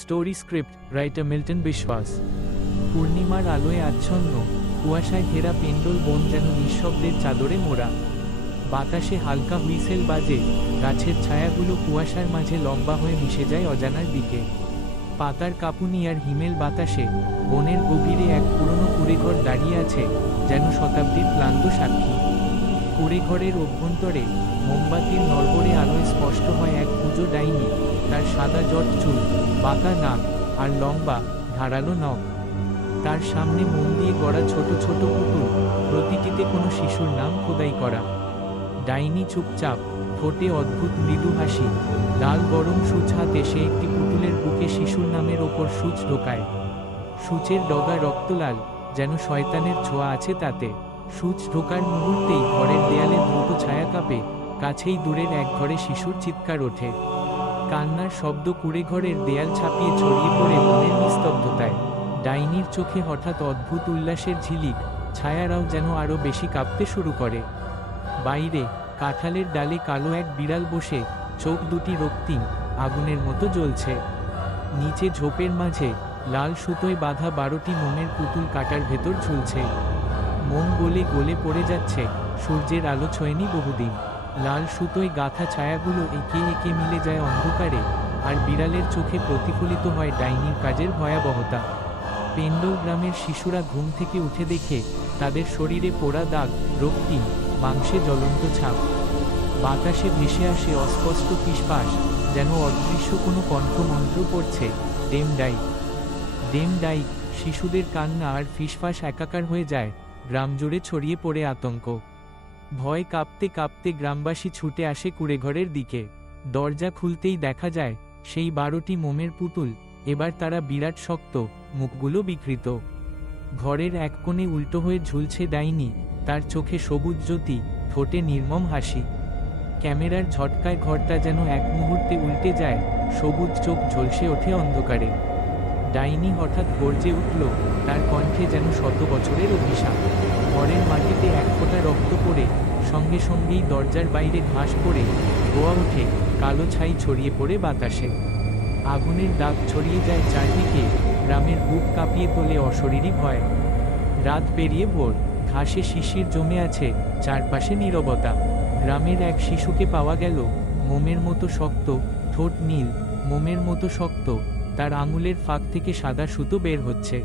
Story script writer Milton বিশ্বাস। পূর্ণিমার আলোয় আচ্ছন্ন, কুয়াশায় ঘেরা পেন্ডল বন যেন নিঃশব্দের চাদরে মোড়া। বাতাসে হালকা হুইসেল বাজে, গাছের ছায়াগুলো কুয়াশার মাঝে লম্বা হয়ে মিশে যায় অজানার দিকে। পাতার কাঁপুনি আর হিমেল বাতাসে বনের গভীরে এক পুরনো কুঁড়েঘর দাঁড়িয়ে আছে, যেন শতাব্দীর ক্লান্ত সাক্ষী। কুঁড়েঘরের অভ্যন্তরে মোমবাতির নড়বড়ে আলোয় স্পষ্ট হয় এক পুজো ডাইনি, তার সাদা জট চুল, বাঁকা নাক আর লম্বা ধারালো নখ। তার সামনে মোম দিয়ে গড়া ছোট ছোট পুতুল, প্রতিটিতে কোনো শিশুর নাম খোদাই করা। ডাইনি চুপচাপ, ঠোঁটে অদ্ভুত মৃদু হাসি, লাল গরম সূচ হাতে সে একটি পুতুলের বুকে শিশুর নামের ওপর সূচ ঢোকায়। সূচের ডগা রক্তলাল, যেন শয়তানের ছোঁয়া আছে তাতে। সূচ ঢোকার মুহূর্তেই ঘরের দেয়ালে দ্রুত ছায়া কাঁপে, কাছেই দূরের এক ঘরে শিশুর চিৎকার ওঠে। কান্নার শব্দ কুঁড়েঘরের দেয়াল ছাপিয়ে ছড়িয়ে পড়ে মনের নিস্তব্ধতায়। ডাইনির চোখে হঠাৎ অদ্ভুত উল্লাসের ঝিলিক, ছায়ারাও যেন আরও বেশি কাঁপতে শুরু করে। বাইরে কাঁঠালের ডালে কালো এক বিড়াল বসে, চোখ দুটি রক্তিম, আগুনের মতো জ্বলছে। নিচে ঝোপের মাঝে লাল সুতোয় বাঁধা 12টি মোমের পুতুল কাটার ভেতর ঝুলছে। মোম গলে গলে পড়ে যাচ্ছে, সূর্যের আলো ছোঁয়নি বহুদিন। লাল সুতোয় গাঁথা ছায়াগুলো একে একে মিলে যায় অন্ধকারে, আর বিড়ালের চোখে প্রতিফলিত হয় ডাইনির কাজের ভয়াবহতা। পেন্ডল গ্রামের শিশুরা ঘুম থেকে উঠে দেখে তাদের শরীরে পোড়া দাগ, রক্তিম, মাংসে জ্বলন্ত ছাপ। বাতাসে ভেসে আসে অস্পষ্ট ফিসফাস, যেন অদৃশ্য কোনো কণ্ঠমন্ত্র পড়ছে, ডেম ডাইক, ডেম ডাইক। শিশুদের কান্না আর ফিসফাস একাকার হয়ে যায়, গ্রাম জুড়ে ছড়িয়ে পড়ে আতঙ্ক। ভয় কাঁপতে কাঁপতে গ্রামবাসী ছুটে আসে কুঁড়েঘরের দিকে। দরজা খুলতেই দেখা যায় সেই 12টি মোমের পুতুল, এবার তারা বিরাট শক্ত, মুখগুলো বিকৃত। ঘরের এক কোণে উল্টো হয়ে ঝুলছে ডাইনি, তার চোখে সবুজ জ্যোতি, ঠোঁটে নির্মম হাসি। ক্যামেরার ঝটকায় ঘরটা যেন এক মুহূর্তে উল্টে যায়, সবুজ চোখ ঝলসে ওঠে অন্ধকারে। ডাইনি হঠাৎ গর্জে উঠল, তার কণ্ঠে যেন শত বছরের অভিশাপ। ঘরের মাটিতে এক ফোঁটা রক্ত পড়ে, সঙ্গে সঙ্গেই দরজার বাইরে ঘাস পড়ে ধোঁয়া ওঠে, কালো ছাই ছড়িয়ে পড়ে বাতাসে। আগুনের দাগ ছড়িয়ে যায় চারদিকে, গ্রামের বুক কাঁপিয়ে তোলে অশরীরী ভয়। রাত পেরিয়ে ভোর, ঘাসে শিশির জমে আছে, চারপাশে নীরবতা। গ্রামের এক শিশুকে পাওয়া গেল, মোমের মতো শক্ত, ঠোঁট নীল, মোমের মতো শক্ত, তার আঙুলের ফাঁক থেকে সাদা সুতো বের হচ্ছে।